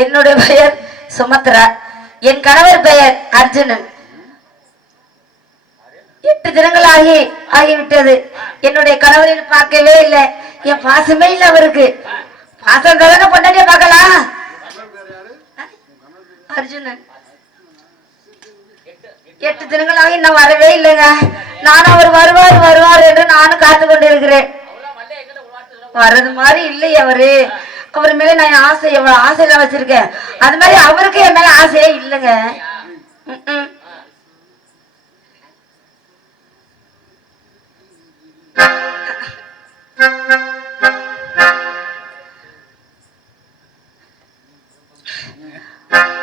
என்னுடைய பெயர் சுமத்ரா. என் கணவர் பெயர் அர்ஜுனன். 8 தினங்கள் ஆகிவிட்டது. என்னுடைய கணவரை பார்க்கவே இல்லை. என் பாசமே இல்லை அவருக்கு. பாசம் கலங்க பொண்டாட்டிய பார்க்கலாம். அர்ஜுனன் 8 தினங்களாக இன்னும் வரவே இல்லைங்க. நானும் அவர் வருவார் என்று நானும் காத்து கொண்டிருக்கிறேன். வர்றது மாதிரி இல்லை அவரு. அவர் மேல நான் ஆசையெல்லாம் வச்சிருக்கேன். அது மாதிரி அவருக்கு என் மேல ஆசையே இல்லைங்க.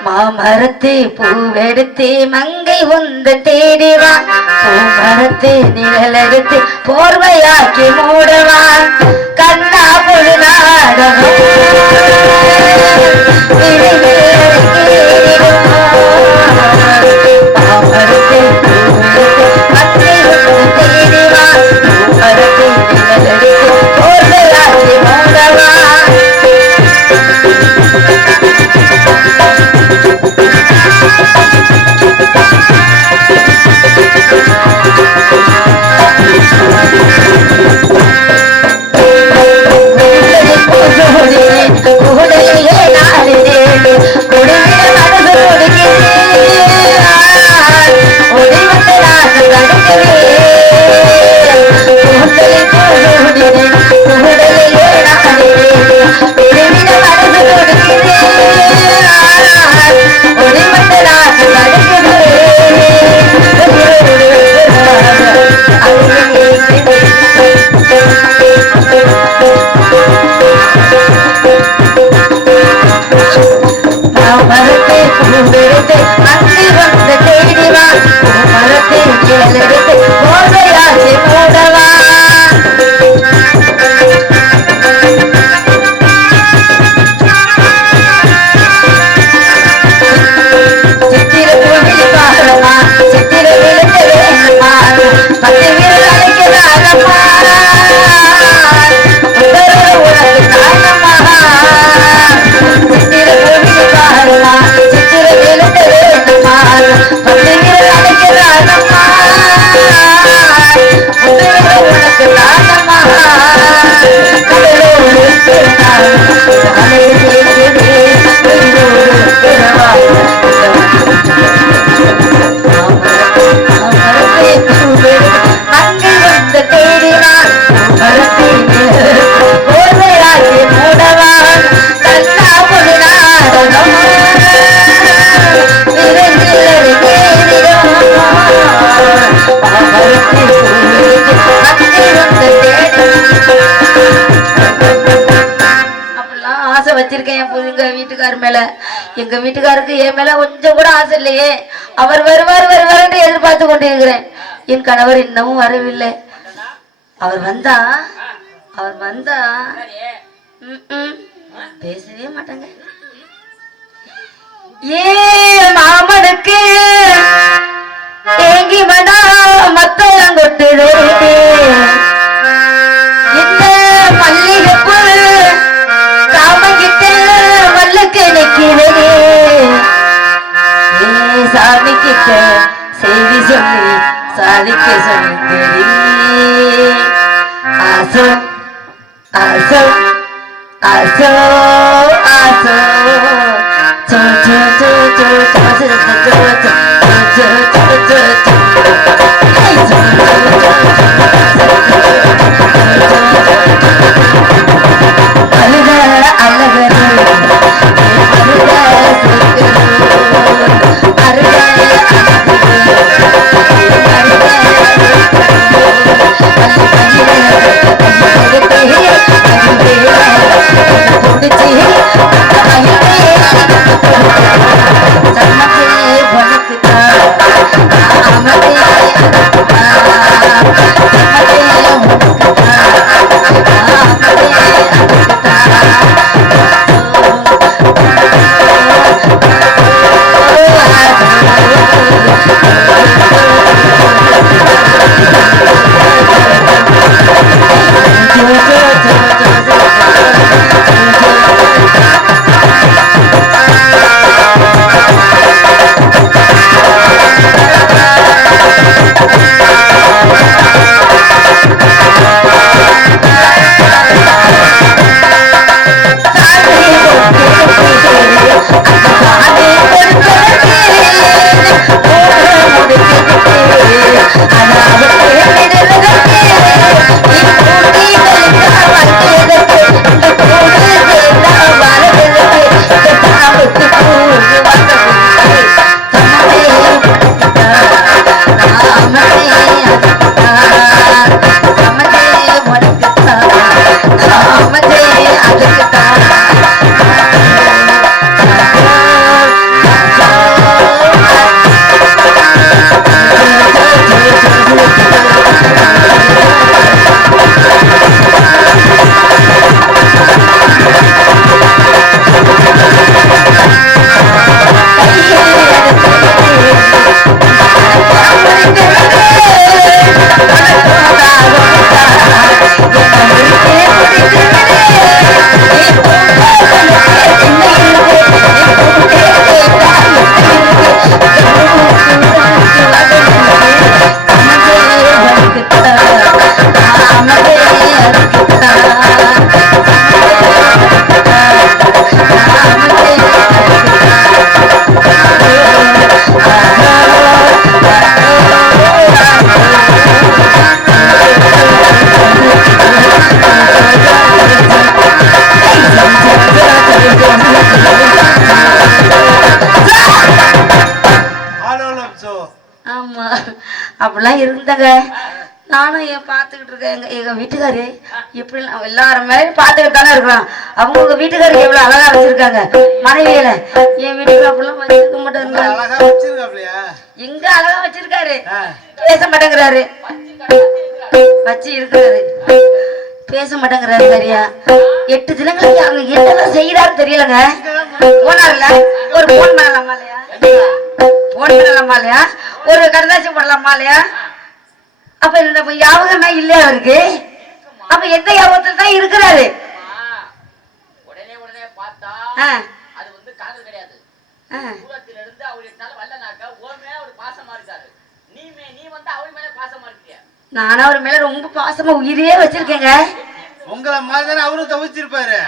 மாமரத்து பூவெடுத்து மங்கை உந்து தேடிவா. பூமரத்து நிழலெடுத்து போர்வையாக்கி மூடவா. கண்ணா பொழுநாடகம் மாமரத்து மங்கை உந்து தேடிவா. பூமரத்து நிழலெடுத்து போர்வையாக்கி மூடவா. எங்க வீட்டுக்காருக்கு என் மேல கொஞ்சம் கூட ஆசை இல்லையே. அவர் வருவார் என்று எதிர்பார்த்து கொண்டிருக்கிறேன். என் கணவர் இன்னமும் வரவில்லை. அவர் வந்தா பேசவே மாட்டாங்க. ஏ மாமனுக்கு ஏங்கி மனா மத்தம் கொட்டுதே. இந்த மல்லிகைப்பூ காமங்கிட்ட வல்லுக்கு நிற்கிறதே. சாமி கிட்ட செய்தி சொல்லி சாதிக்க சொல்லுங்க. ஆசோ ஆசோ ஆசோ ஆசோ சோ சோ சோ சோ சோ சோ சோ சோ சம்மக்கு அப்படிலாம் இருந்தாங்க. நானும் பார்த்துக்கிட்டு இருக்கேன். எங்க வீட்டுக்காரு எப்படி எல்லாரும் மேலேயும் பார்த்துக்கிட்டு தானே இருக்கிறான். அவங்க வீட்டுக்காரருக்கு எவ்வளவு அழகா வச்சிருக்காங்க மனைவியில. என் வீட்டுக்கு அப்படிலாம் வச்சிருக்க மாட்டாங்க. எங்க அழகா வச்சிருக்காரு, பேச மாட்டேங்கிறாரு. வச்சு இருக்கிறாரு, பேச மாட்டேங்கிறாரு. சரியா 8 தினங்களுக்கு அவங்க என்னதான் செய்யறாரு தெரியலங்க. போனார்ல ஒரு போன் பண்ணலாமா இல்லையா, போன் பண்ணலாமா இல்லையா, ஒரு கடுதாசி போடலாமா இல்லையா? அப்ப இந்த ஞாபகமே இல்லையா அவருக்கு? அப்ப எந்த ஞாபகத்துல தான் இருக்கிறாரு? உடனே பார்த்தா அது வந்து காதல் கிடையாது. தூரத்துல இருந்து அவளுக்குனால வல்லனாக்க ஓர் மேல ஒரு பாசமா இருக்காரு. நீ வந்து அவள் மேல பாசமா இருக்கிய. நானும் அவர் மேல ரொம்ப பாசமா உயிரே வச்சிருக்கேங்க. உங்களை மாதிரி தானே அவரும் தவிச்சிருப்பாரு.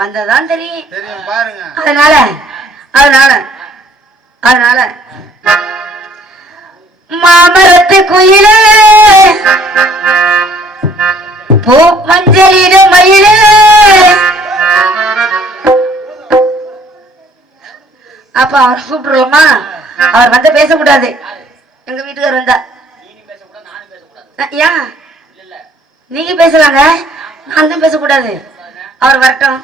வந்ததான் தெரியும் தெரியும் பாருங்க. அதனால அதனால அதனால மாமரத்து குயிலே பூ மஞ்சளிடு மயிலே அப்ப அவர் கூப்பிடுறோமா? அவர் வந்து பேசக்கூடாது. எங்க வீட்டுக்கார் வந்தா ஏன் நீங்க பேசலாங்க, நான் தான் பேசக்கூடாது. அவர் வரட்டும்.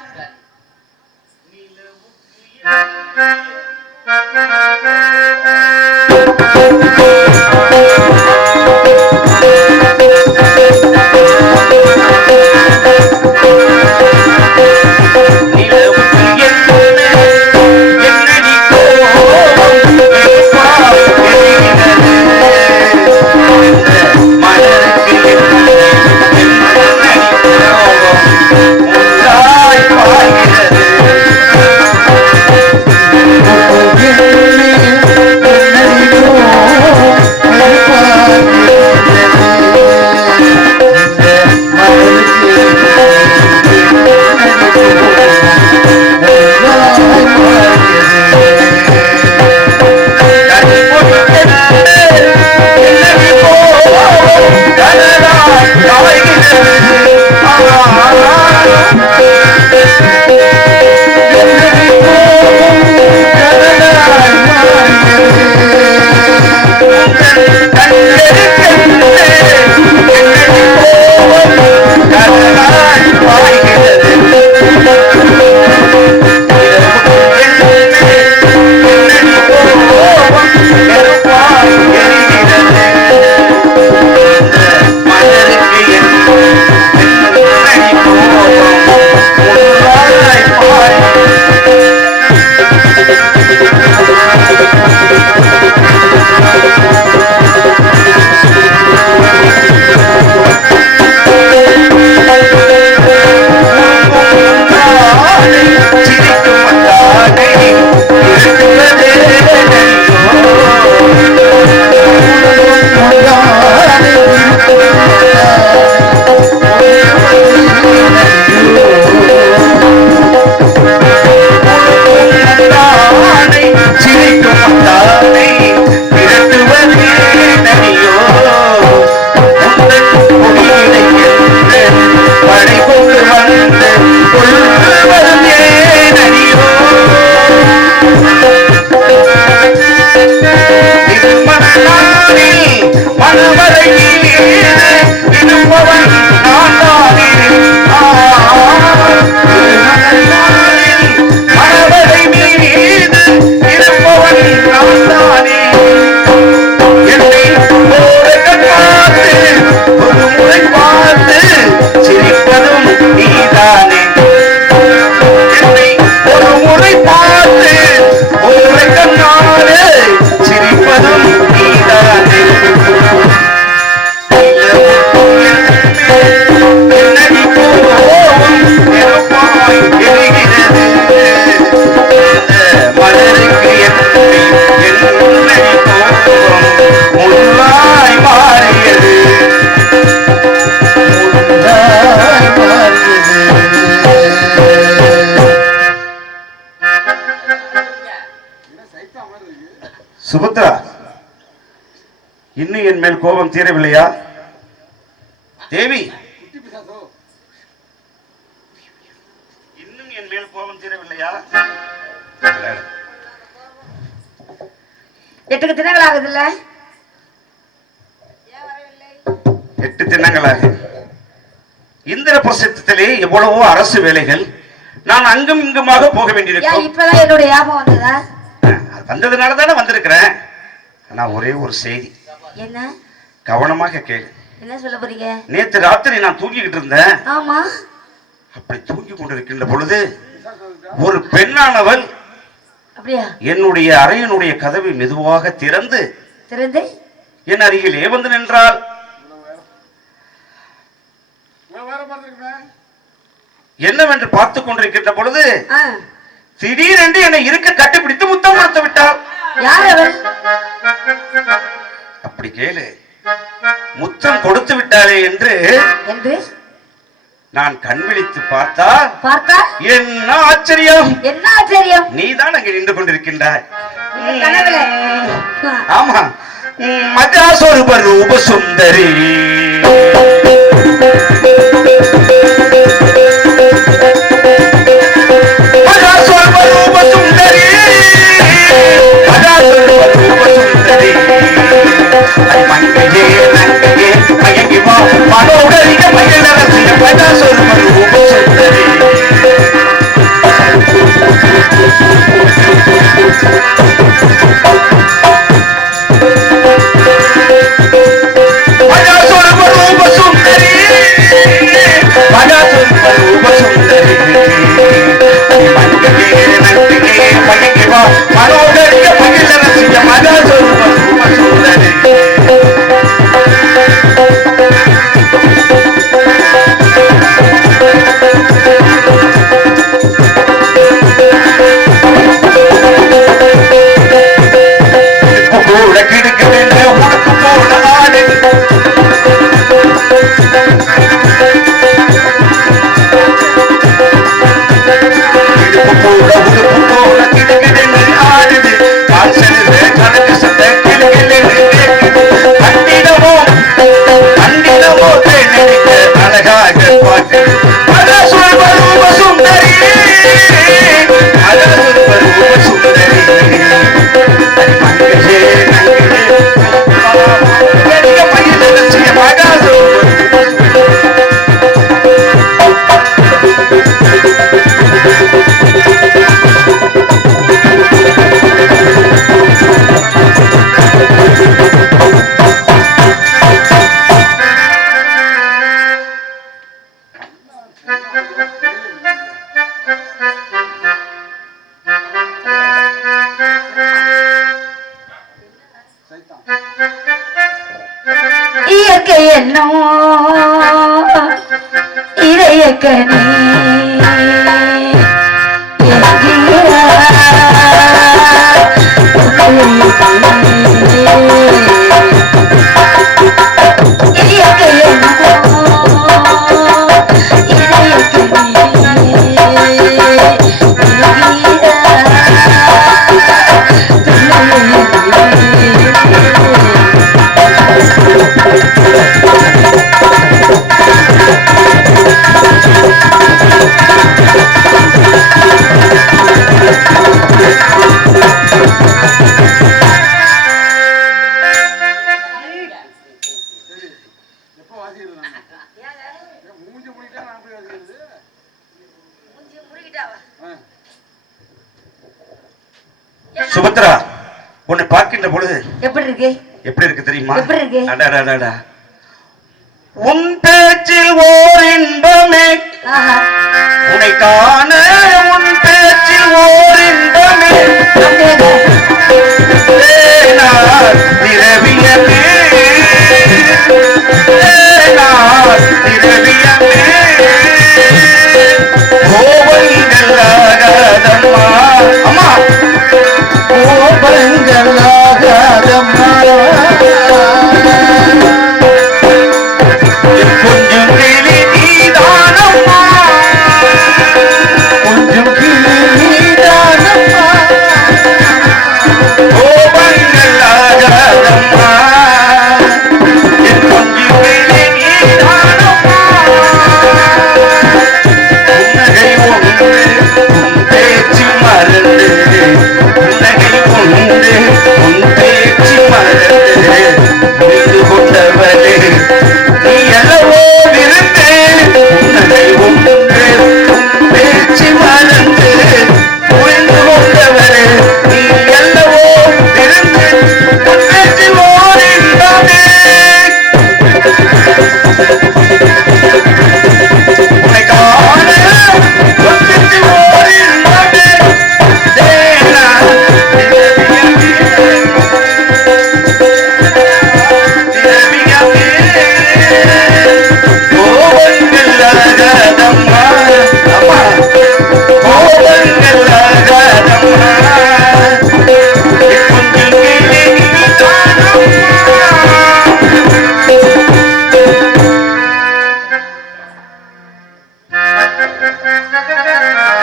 சுபத்ரா, இன்னும் என் மேல் கோபம் தீரவில்லையா? தேவி, இன்னும் என் மேல் கோபம் தீரவில்லையா? 8 தினங்கள் ஆகுதுல்ல? தினங்களாக இந்திரபிரசத்திலே எவ்வளவோ அரசு வேலைகள், நான் அங்கும் இங்குமாக போக வேண்டியிருக்கும். இப்பதான் என்னுடைய ஞாபகம் வந்ததா? வந்ததுனால தானே வந்திருக்கிறேன். ஆனா ஒரே ஒரு செய்தி, என்ன? கவனமாக கேளு. என்ன சொல்ல போறீங்க? நேத்து ராத்திரி நான் தூங்கிக்கிட்டு இருந்தேன். ஆமா. அப்படி தூங்கி கொண்டிருக்கின்ற பொழுது ஒரு பெண்ணானவள் அப்படியா என்னுடைய அறையினுடைய கதவை மெதுவாக திறந்து என் அருகிலே வந்து நின்றாள். என்னவென்று பார்த்துக் கொண்டிருக்கின்ற பொழுது திடீரென்று என்னை இருக்க கட்டிப்பிடித்து முத்தம் கொடுத்து விட்டாள். அப்படி கேளு, முத்தம் கொடுத்து விட்டாளே என்று நான் கண் விழித்து பார்த்தால் என்ன ஆச்சரியம்! என்ன ஆச்சரியம்! நீதான் அங்கே நின்று கொண்டிருக்கின்றாய். ஆமா, மஜாசொருப ரூப சுந்தரி. மஜாசொருப ரூப சுந்தரி, மஜாசொருப ரூப சுந்தரி. மங்கையே நங்கையே மயங்கி வா மனோகரிக மயிலரசிய மஜாசொருப ரூப சுந்தரி. சுபத்ரா, உன்னை பார்க்கின்ற பொழுது எப்படி இருக்கு தெரியுமா? உன் பேச்சில் ஓர் இன்பமே, உன்னை காண உன் பேச்சில் ஓர் இன்பமே, திரவியமே திரவியமே கோபங்களாகாதம்மா, அம்மா கோபங்களாகாதம்மா, கொஞ்சம் நீதானம்மா,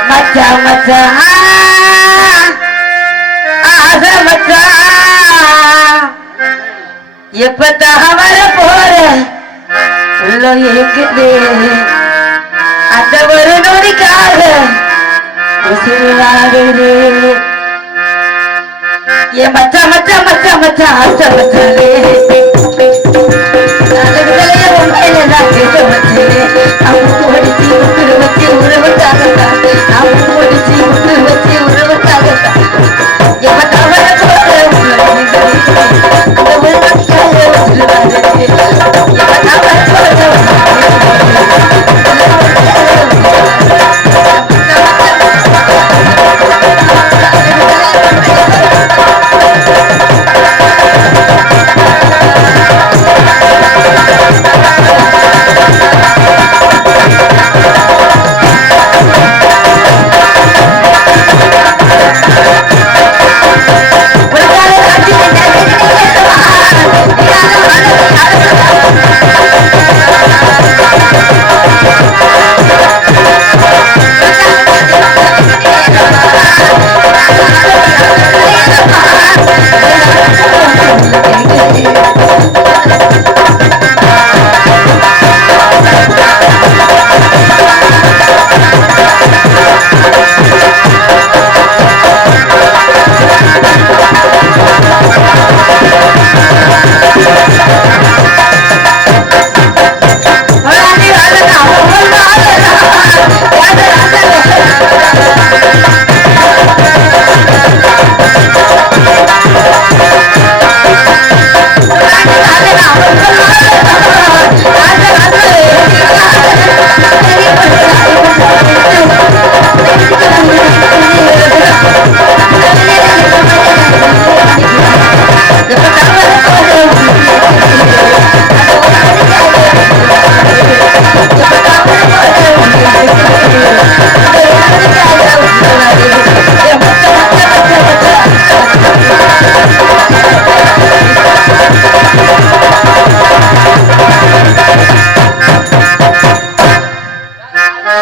மச்சான் மச்சான் ஆசை மச்சான் எப்பத்தாக வர போற உள்ள இருக்குது அந்த ஒரு நொடிக்காக உசிராடுது ஏ மச்சான் மச்சான் மச்சான் மச்சான் ஆசை மச்சானே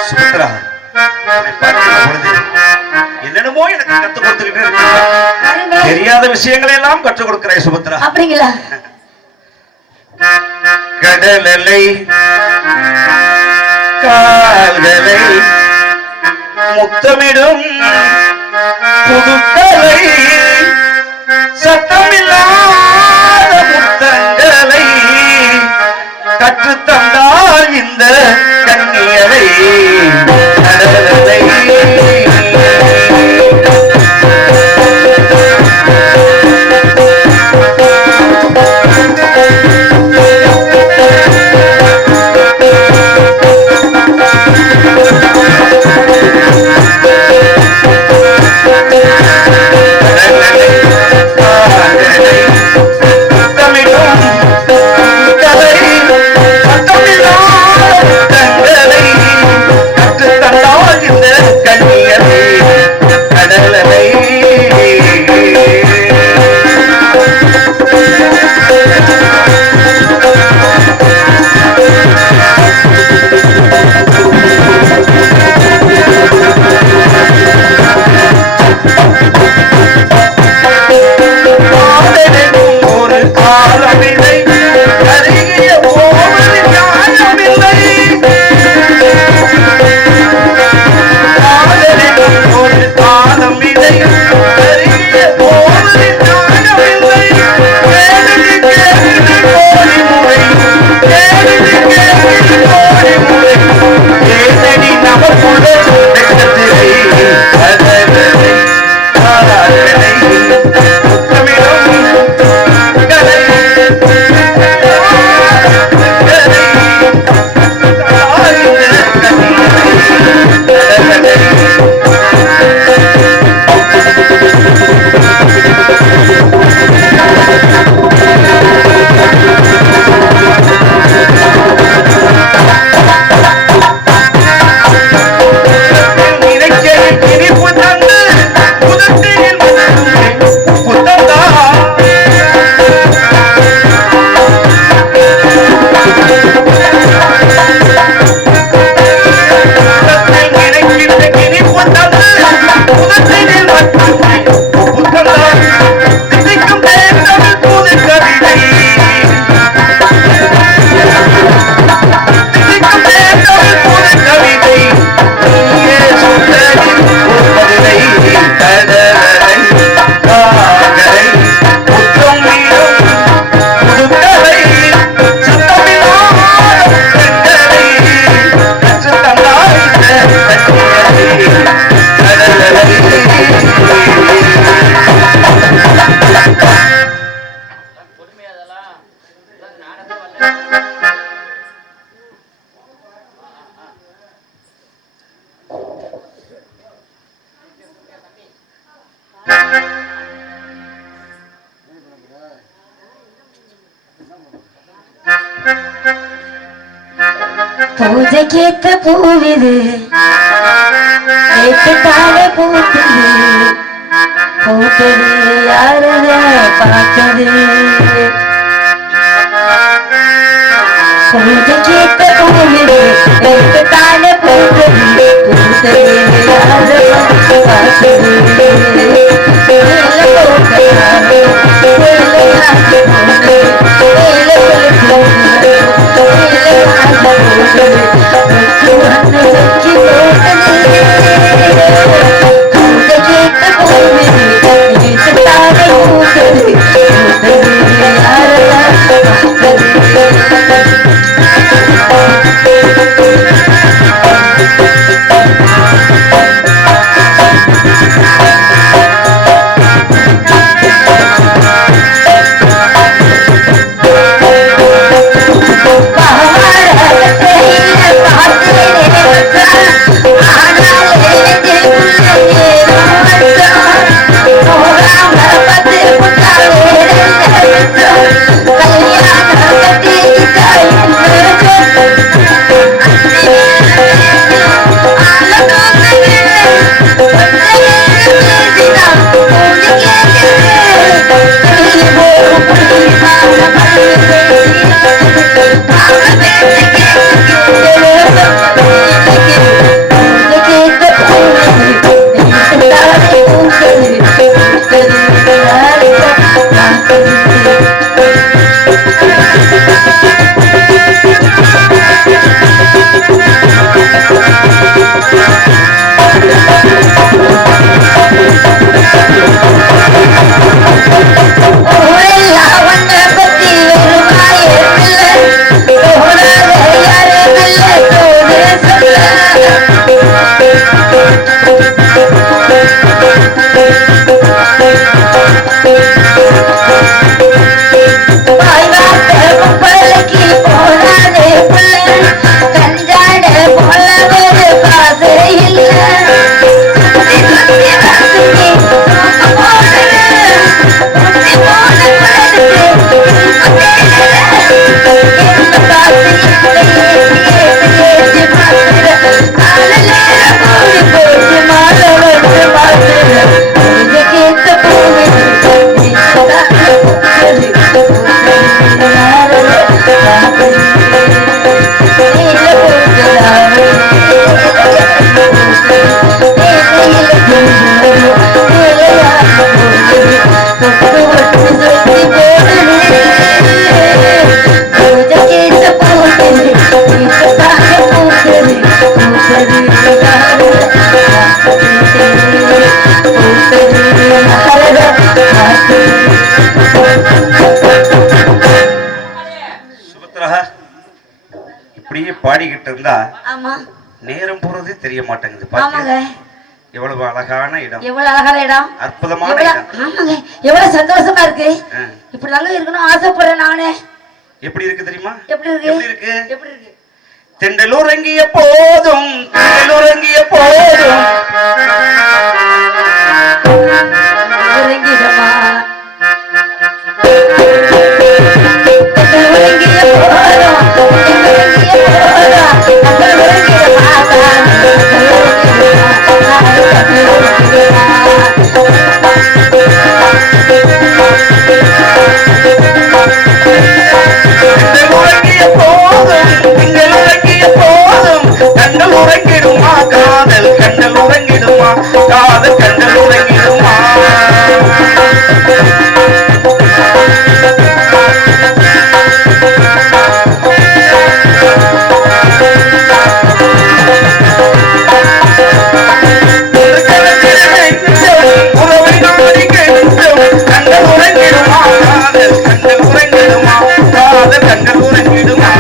சுபத்ரா, உன்னை பார்க்கிற பொழுது என்னென்னமோ எனக்கு கற்றுக் கொடுத்துக்கிட்டு இருக்கு. தெரியாத விஷயங்களை எல்லாம் கற்றுக் கொடுக்கிறாய் சுபத்ரா. அப்படிங்களா? கடலலை கால்களை முத்தமிடும் புதுக்கலை சத்தமில்லாத முத்தங்களை கற்றுத்தந்தால் இந்த கண்ணியரை கடலலை கற்றுத்தந்தால் பூஜைக்கேத்த பூவிது கேட்டுட்டாலே பூத்தது பூத்தது யாரத பார்த்தது பூஜைக்கேத்த பூவிது கேட்டுட்டாலே பூத்தது பூத்தது யாரத பார்த்தது பாடிக்கிட்டு இருந்தா ஆமா நேரம் போறதே தெரிய மாட்டேங்குது. ஆமாங்க, எவ்வளவு அழகான இடம், எவ்வளவு அழகான இடம், அற்புதமான இடம். ஆமாங்க, எவ்வளவு சந்தோஷமா இருக்கு. இப்படிதாங்க இருக்கணும் ஆசைப்படுறேன் நானே. எப்படி இருக்கு தெரியுமா? எப்படி இருக்கு? எப்படி இருக்கு? எப்படி இருக்கு? தெண்டலுறங்கிய போதும் தெண்டலுறங்கிய போதும் உறங்கிடமா காதல் கண்டல் உறங்கிடுமா, காதல் கண்டல் உறங்கிடுமா. உறவை நாடி கண்டல் உறங்கிடுமா, காதல் கண்டல் உறங்கிடுமா, காதல் கண்டல் உறங்கிடுமா.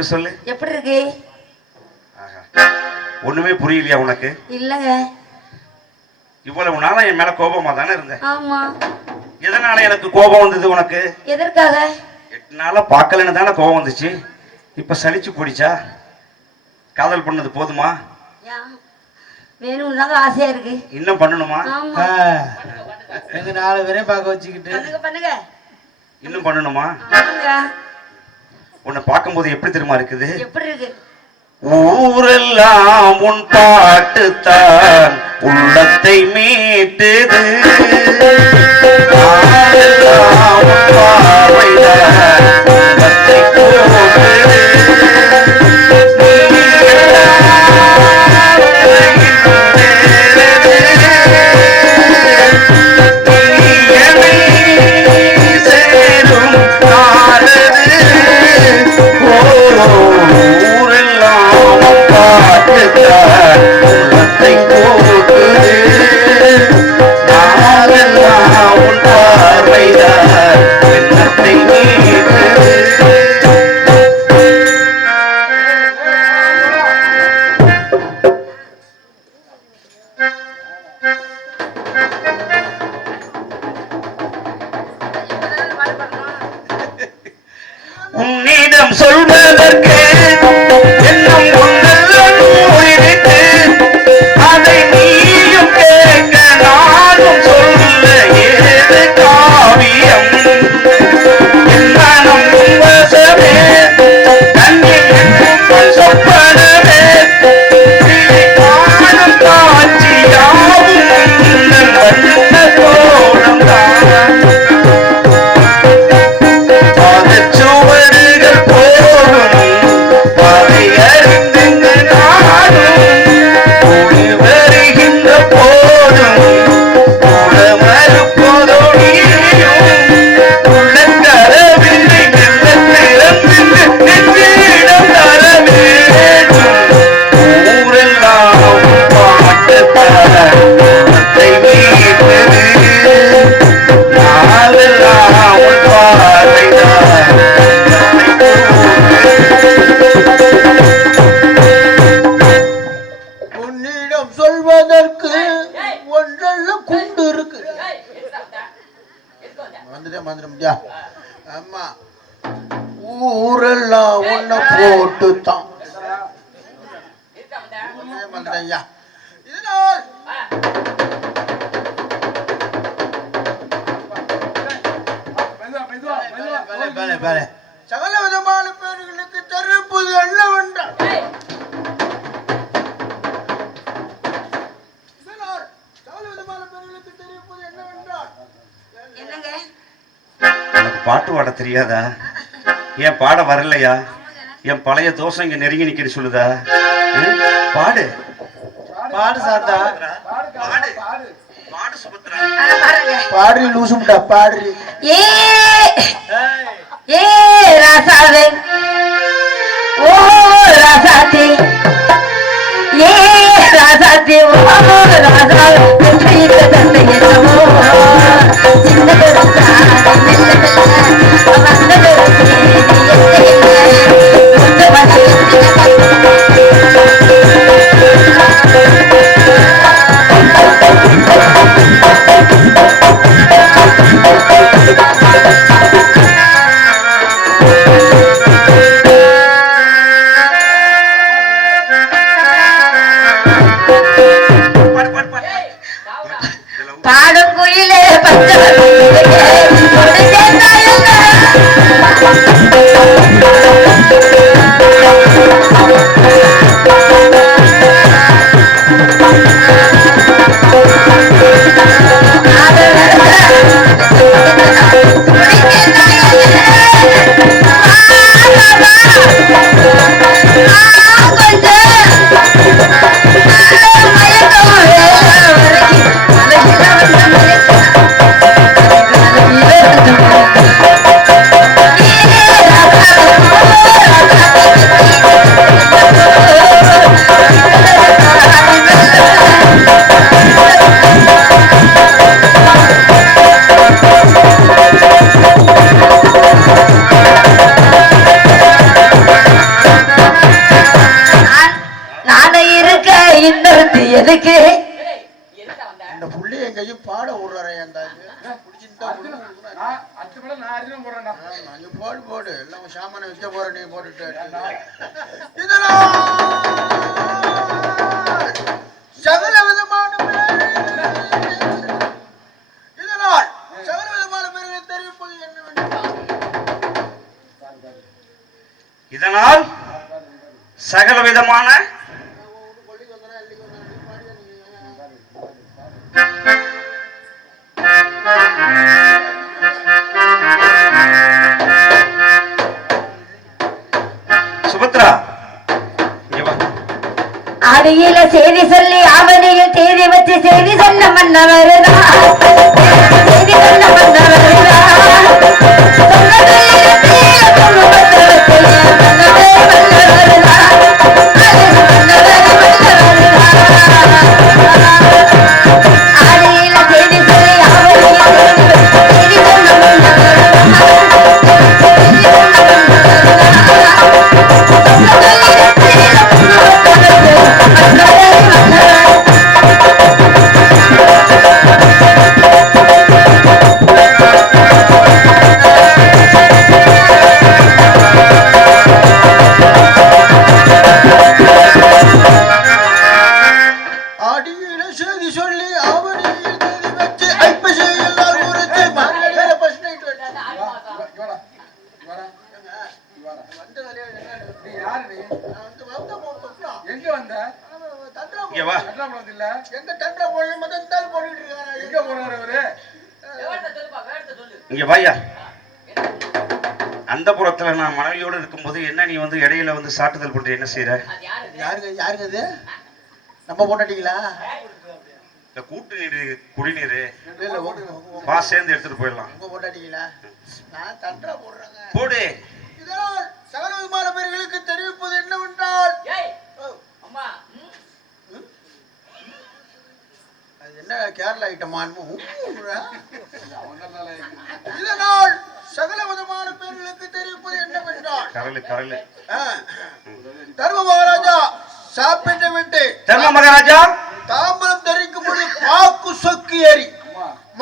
இருக்கு சொல்லு. எப்படி இருக்கு? ஒண்ணுமே புரியலையா உனக்கு? இல்லங்க. இவ்வளவு நாளா என் மேல கோபமா தானே இருந்த? ஆமா. எதனால எனக்கு கோபம் வந்தது உனக்கு? எதற்காக? 8 நாளா பார்க்கலன்னு தானே கோபம் வந்துச்சு. இப்ப சலிச்சு போடிச்சா? காதல் பண்ணது போதுமா? வேணும்னு ஆசையா இருக்கு. இன்னும் பண்ணணுமா? எங்க 4 பேரையும் பார்க்க வச்சுக்கிட்டு பண்ணுங்க. இன்னும் பண்ணணுமா? உன்னை பார்க்கும்போது எப்படி தெரியுமா இருக்குது? எப்படி இருக்கு? ஊரெல்லாம் உன் பாட்டுத்தான் உள்ளத்தை மீட்டுது. உன்னிடம் சொல்வதற்கு என்னும் ஒன்றெல்லாம் உயிரிட்டு அதை நீயும் கேட்க நானும் சொல்ல ஏது காவியம் என் மனம் வசமே கண்ணில் சொப்பனமே காணும் காட்சியாவும் வந்த கோணம் தான் சுவடுகள் போகும் பதை அறிந்து நாடும் கூடி வருகின்ற போதும் கூட மறுப்பதோடியும் உள்ள தரவில்லை மெல்ல திறந்து நெஞ்சிடம் தர வேண்டும். ஊரெல்லாம் பாட்டத்தை மீட்டது நாளெல்லாம் பார்வைதான். உன்னிடம் சொல்வதற்கு ஒன்றெல்லாம் குண்டு இருக்கு. வந்துட்டா ஆமா. ஊரெல்லாம் ஒன்ன போட்டுத்தான் வந்துட்டா. இதனால் சகல விதமான பேர்களுக்கு தெரிவிப்பது அல்லவென்றால் சகல விதமான பேர்களுக்கு தெரிவிப்பது என்னவென்றால் என்னங்க? பாட்டு பாட தெரியாதா? ஏன் பாட வரலையா? என் பழைய தோசை இங்க நெருங்கி நிக்கிற சொல்லுதா? பாடு பாடு சாத்தா பாடு பாடு சுபத்ரா பாடு லூசும்டா பாடு. ஏ ராசாவே ஓ ராசாத்தி ஏ ராசாத்தி ஓ ராசாவே தீர தந்தை என்னவோ சின்ன பெருசா வந்த பெருசே பாடும் குயிலே பச்சை வந்தேன். இந்த புள்ளைய எங்கேயும் பாட விடுறாரு அந்த போடு போடு எல்லாம் சாமான விற்க போற நீ போட்டுட்டு இதெல்லாம் சகல விதமான இதனால் சகல விதமான பேர்களை தெரிவிப்பது என்னவென்றால் இதனால் சகல விதமான சுபத்ரா அடியில செய்தி சொல்லி அவனியில் தேதி வச்சு செய்தி சொல்ல மன்னவருதா செய்தி சொல்ல மன்னவருதா இங்க வாயா. அந்த புறத்துல நான் மனைவியோடு இருக்கும்போது என்ன நீ வந்து இடையில வந்து சாட்டுதல் பண்ற என்ன செய்யற? யாருங்க இது? நம்ம போட்டாட்டீங்களா? இந்த கூட்டு நீர் குடிநீர் வா சேர்ந்து எடுத்துட்டு போயிடலாம். உங்க போட்டாட்டீங்களா? நான் தண்டா போடுறேங்க. போடு. இதனால் சகல விதமான பேர்களுக்கு தெரிவிப்பது என்னவென்றால் அம்மா அது என்ன கேரளா ஐட்டமா? இதனால் சகல விதமான பேர்களுக்கு தெரிவிப்பது என்னவென்றால் கரலு தர்ம மகாராஜா சாப்பிட்டு விட்டு தர்ம மகாராஜா தாம்பரம் தரிக்கும் பொழுது பாக்கு சொக்கு ஏறி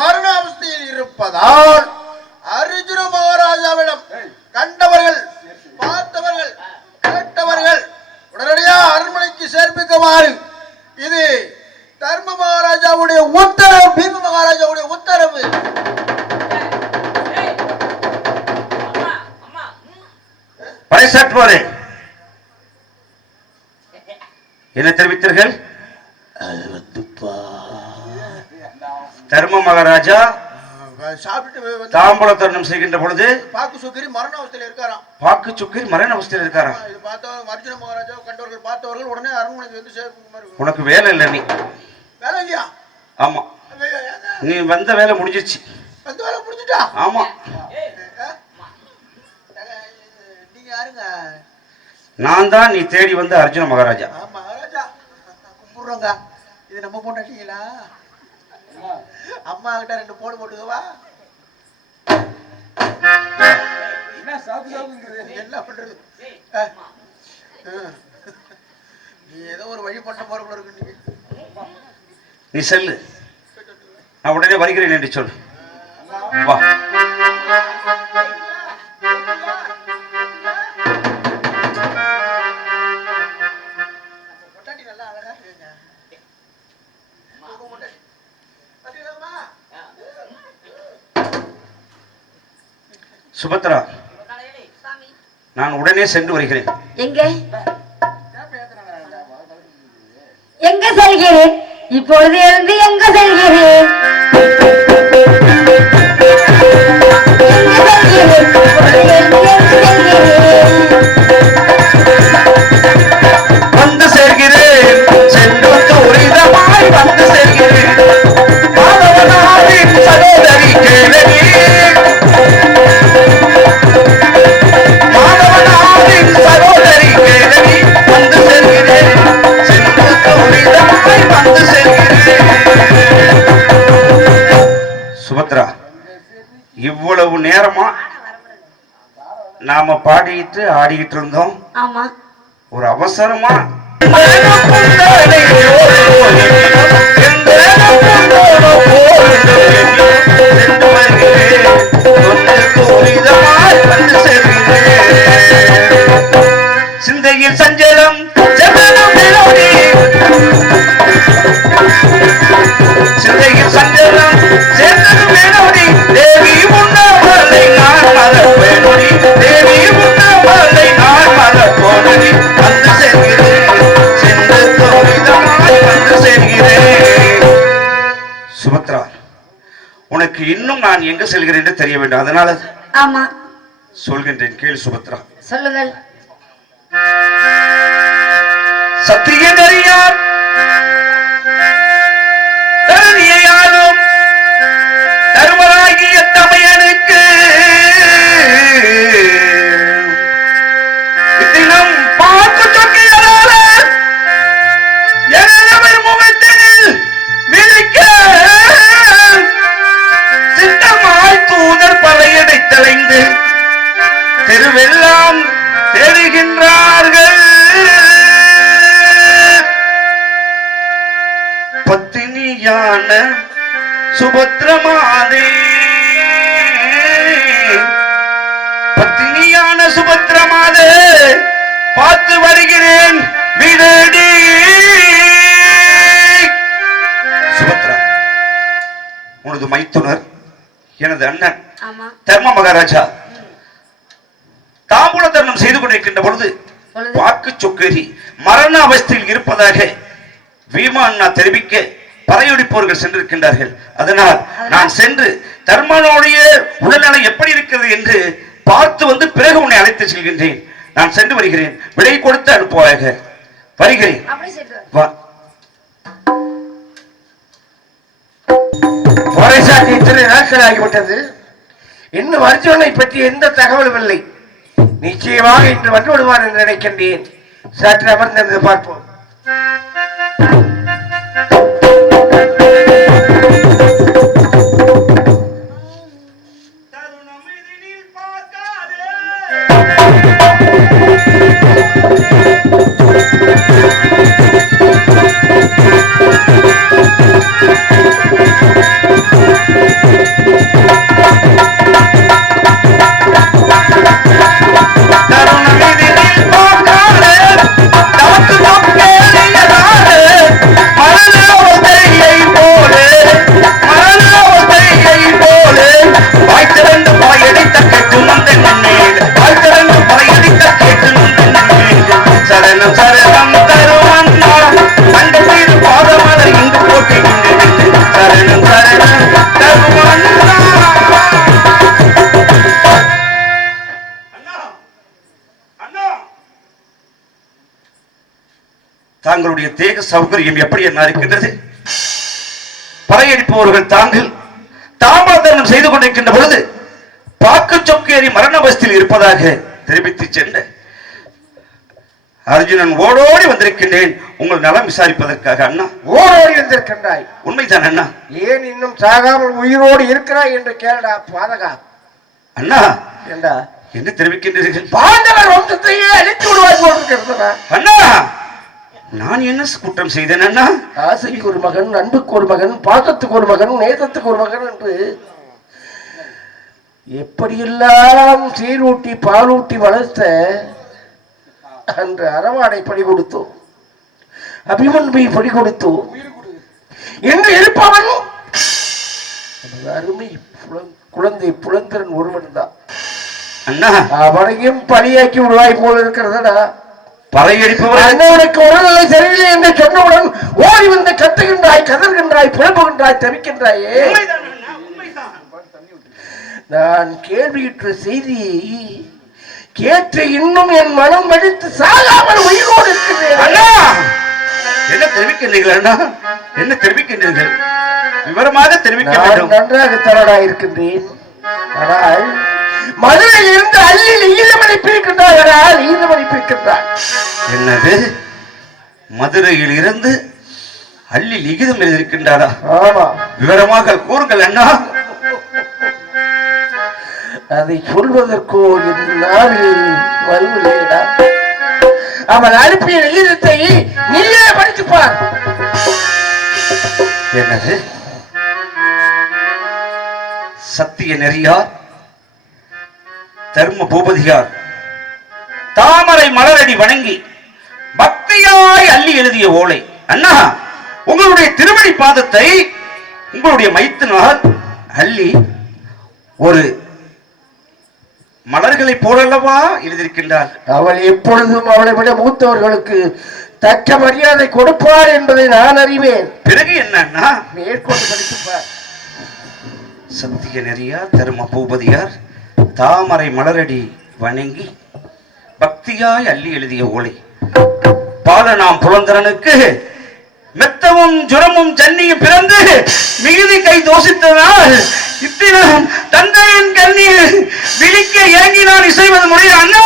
மரண அவஸ்தையில் இருப்பதால் அர்ஜுன மகாராஜாவிடம் கண்டவர்கள் பார்த்தவர்கள் கேட்டவர்கள் உடனடியாக அரண்மனைக்கு சேர்ப்பிக்குமாறு இது தர்ம மகாராஜாவுடைய உத்தரவு. பீம மகாராஜாவுடைய உத்தரவு. பறைசாற்றுவாரே என்ன தெரிவித்தீர்கள்? அது வந்துப்பா தர்ம மகாராஜா சாப்பிட்டு தாம்பூல தருணம் செய்கின்ற பொழுது பாக்கு சுக்கரி மரண அவஸ்தையில் இருக்காராம். பாக்கு சுக்கரி மரண அவஸ்தையில் இருக்காராம். இது பார்த்தவங்க அர்ஜுன மகாராஜா கண்டவர்கள் பார்த்தவர்கள் உடனே அரண்மனைக்கு வந்து சேர்ப்பு. உனக்கு வேலை இல்லை, நீ வேலை இல்லையா? ஆமா, நீ வந்த வேலை முடிஞ்சிருச்சு. அந்த வேலை முடிஞ்சிட்டா? ஆமா. நீங்க யாருங்க? நான் தான் நீ தேடி வந்த அர்ஜுன மகாராஜா. மகாராஜா கும்பிடுறோங்க. இது நம்ம போட்டாட்டீங்களா? அம்மா கிட்ட 2 போடு போட்டுக்கவா? என்ன பண்றது? நீ ஏதோ ஒரு வழி பண்ண போற போல இருக்கு. நீ செல்லு, நான் உடனே வருகிறேன் என்று சொல். வா. நல்லா அழகா இருக்குங்க. சுபத்ரா, நான் உடனே சென்று வருகிறேன். எங்க எங்க செல்கிறேன்? இப்பொழுது இருந்து எங்க செல்கிறேன்? வந்து சேர்கிறேன், சென்று துரிதமாய் வந்து சேர்கிறேன். மாதவனாரின் சகோதரி கேளடி, மாதவனாரின் சகோதரி கேளடி, வந்து சேர்கிறேன், சென்று துரிதமாய் வந்து சேர்கிறேன். சுபத்ரா, இவ்வளவு நேரமா நாம பாடிட்டு ஆடிட்டு இருந்தோம். ஆமா, ஒரு அவசரமா எந்த சிந்தையில் சஞ்சலம் சிந்தையில் சஞ்சலம் சேர்ந்தது வேணோடி தேவி உண்ணாமலை நான் மறப்பேனோடி தேவி உண்ணாமலை நான் மறப்போனடி வந்து சேர்கிறேன் சென்று தோழிதமாய் வந்து சேர்கிறேன். சுபத்ரா, உனக்கு இன்னும் நான் எங்கு செல்கிறேன் என்று தெரிய வேண்டும். அதனால ஆமா சொல்கின்றேன், கேள் சுபத்ரா. சொல்லுங்கள். சத்திய நெறியார் தரணியாலும் தருமராகிய தமையனுக்கு தினம் பார்த்து சொக்கியதால எனதவர் முகத்தினில் விழிக்க சித்தமாய் தூதர் பலையடை தலைந்து தெருவெல்லாம் தேடுகின்றார்கள். பத்தினியான சுபத்ரமாதே, பத்தினியான சுபத்ரமாதே, பார்த்து வருகிறேன் விடடி. சுபத்ரா, உனது மைத்துனர் எனது அண்ணன் தர்ம மகாராஜா தாம்பூல தர்மம் செய்து கொண்டிருக்கின்ற பொழுது வாக்கு சொக்கேறி மரண அவஸ்தையில் இருப்பதாக வீமா அண்ணா தெரிவிக்க பறையொடிப்பவர்கள் சென்றிருக்கின்றார்கள். அதனால் நான் சென்று தர்மனுடைய உடல்நலம் எப்படி இருக்கிறது என்று பார்த்து வந்து பிறகு உன்னை அழைத்து செல்கின்றேன். நான் சென்று வருகிறேன். விடை கொடுத்து அனுப்புவாக. வருகிறேன். இத்தனை நாட்கள் ஆகிவிட்டது, இன்னும் அர்ஜுனனை பற்றி எந்த தகவலும் இல்லை. நிச்சயமாக இன்று வந்து விடுவார் என்று நினைக்கின்றேன். சற்று அமர்ந்திருந்து பார்ப்போம். தாங்களுடைய தேக சௌகரியம் எப்படி என்ன இருக்கின்றது? பறையடிப்பவர்கள் தாங்கள் தாம்பரம் செய்து கொண்டிருக்கின்ற பொழுது பாக்கு சொக்கேறி மரணவஸ்தில் இருப்பதாக தெரிவித்து சென்ற அர்ஜுனன் ஓடோடி வந்திருக்கின்றேன் உங்கள் நலம் விசாரிப்பதற்காக. அண்ணா, ஓடோடி வந்திருக்கின்றாய்? உண்மைதான் அண்ணா. ஏன் இன்னும் சாகாமல் உயிரோடு இருக்கிறாய் என்று கேளடா பாதகா. அண்ணா, ஏண்டா என்ன தெரிவிக்கின்றீர்கள்? பாண்டவர் வம்சத்தையே அழித்து விடுவாய் போட்டிருக்கிறதா? அண்ணா, நான் என்ன குற்றம் செய்தேன் அண்ணா? ஆசைக்கு ஒரு மகன், அன்புக்கு ஒரு மகன், பாசத்துக்கு ஒரு மகன், நேசத்துக்கு ஒரு மகன் என்று எப்படியெல்லாம் சீரூட்டி பாலூட்டி வளர்த்த அன்று அறவாடை படி கொடுத்தோம், அபிமன்மை படி கொடுத்தோம் என்று இருப்பவன் அருமை குழந்தை புலந்திரன் ஒருவன் தான் அண்ணா. அவனையும் பணியாக்கி விடுவாய் போல இருக்கிறதா? பறையடிப்பவர் அண்ணனுக்கு உடல்நிலை சரியில்லை என்று சொன்னவுடன் ஓடி வந்து கத்துகின்றாய், கதறுகின்றாய், புலம்புகின்றாய், தவிக்கின்றாயே. நான் கேள்வியுற்ற செய்தியை கேட்டு இன்னும் என் மனம் வெடித்து சாகாமல் உயிரோடு இருக்கிறேன். என்ன தெரிவிக்கின்றீர்கள் அண்ணா? என்ன தெரிவிக்கின்றீர்கள்? விவரமாக தெரிவிக்க வேண்டும். நன்றாக தரடா இருக்கின்றேன். ஆனால் மதுரையில் இருந்து அள்ளில் ஈழமணி பிரிக்கின்றார், ஈழமணி பிரிக்கின்றார். என்னது? மதுரையில் இருந்து அள்ளி லிகிதம் எழுதியிருக்கின்றாரா? ஆமா. விவரமாக கூறுங்கள் அண்ணா. அதை சொல்வதற்கோ என் நாவில் வருவதேடா. அவன் அனுப்பிய லிகிதத்தை நீயே படித்துப்பார். என்னது சத்திய நெறியார் தர்ம பூபதியார் தாமரை மலரடி வணங்கி பக்தியாய் அள்ளி எழுதிய ஓலை. அண்ணா, உங்களுடைய திருவடி பாதத்தை உங்களுடைய மைத்தினால் அள்ளி ஒரு மலர்களை போலல்லவா எழுதியிருக்கின்றார். அவள் எப்பொழுதும் அவளை விட மூத்தவர்களுக்கு தக்க மரியாதை கொடுப்பார் என்பதை நான் அறிவேன். பிறகு என்னன்னா மேற்கொண்டு படித்துப்பார். சத்திய நெறியார் தர்ம பூபதியார் தாமரை மலரடி வணங்கி பக்தியாய் அள்ளி எழுதிய ஓலை. பாலனாம் புலந்தரனுக்கு மெத்தமும் ஜுரமும் ஜன்னியும் பிறந்து மிகுதி கை தோசித்தனால் இத்தினம் தந்தையின் கண்ணீர் விழிக்க இறங்கி நான் இசைவது முறைய அண்ணா.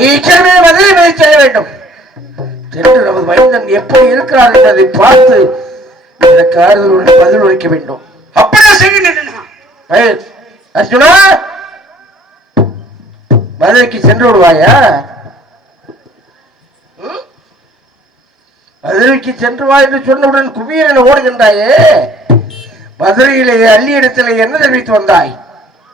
சீக்கிரமே மதுரை செய்ய வேண்டும் என்று நமது மைந்தன் எப்போ இருக்கிறார் என்பதை பார்த்து எனக்கு ஆறுதலுடன் பதில் உரைக்க வேண்டும். அப்படியே செய்ய அர்ஜுனா, மதுரைக்கு சென்று விடுவாயா? மதுரைக்கு சென்று வா என்று சொன்னவுடன் குபீரன் ஓடுகின்றாயே, மதுரையிலே அள்ளி இடத்திலே என்ன தெரிவித்து வந்தாய்?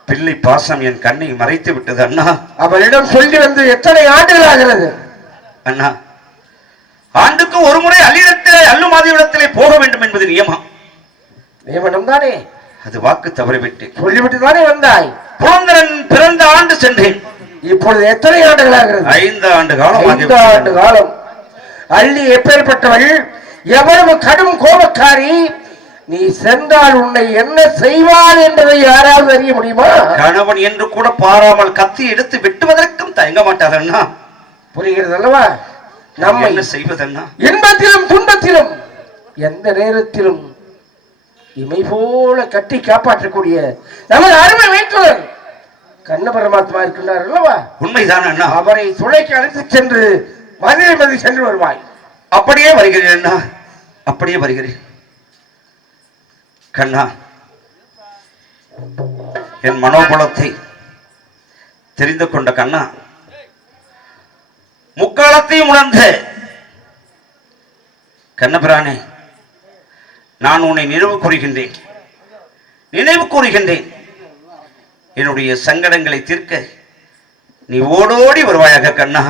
பிள்ளை பாசம் என் கண்ணை மறைத்து விட்டது அண்ணா. அவளிடம் சொல்லி வந்து எத்தனை ஆண்டுகள் ஆகிறது? அண்ணா, ஆண்டுக்கு ஒரு முறை அள்ளிடத்திலே அள்ளுமாதியிடத்திலே போக வேண்டும் என்பது நியமம். நியமனம் தானே, அது வாக்கு தவறிவிட்டு சொல்லிவிட்டு தானே வந்தாய். புலந்தரன் பிறந்த ஆண்டு சென்றேன். இப்பொழுது எத்தனை ஆண்டுகள் ஆகிறது? 5 ஆண்டு காலம். 5 ஆண்டு காலம். அள்ளி எப்பேற்பட்டவள், எவ்வளவு கடும் கோபக்காரி, நீ சென்றால் உன்னை என்ன செய்வாள் என்பதை யாராவது அறிய முடியுமா? கணவன் என்று கூட பாராமல் கத்தி எடுத்து வெட்டுவதற்கும் தயங்க மாட்டார் அண்ணா. புரிகிறது அல்லவா? நம்ம என்ன செய்வதண்ணா? இன்பத்திலும் துன்பத்திலும் எந்த நேரத்திலும் இமை போல கட்டி காப்பாற்றக்கூடிய நமது அருமை வேற்றுவர் கண்ண பரமாத்மா இருக்கின்றார் அல்லவா? உண்மைதான் அண்ணா. அவரை துணைக்கு அழைத்து சென்று மதுரை சென்று வருவாய். அப்படியே வருகிறேன் அண்ணா, அப்படியே வருகிறேன். கண்ணா, என் மனோபலத்தை தெரிந்து கொண்ட கண்ணா, முக்காலத்தையும் உணர்ந்த கண்ணபிரானே, நான் உன்னை நினைவு கூறுகின்றேன். என்னுடைய சங்கடங்களை தீர்க்க நீ ஓடோடி வருவாயாக கண்ணா,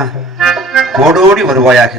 ஓடோடி வருவாயாக.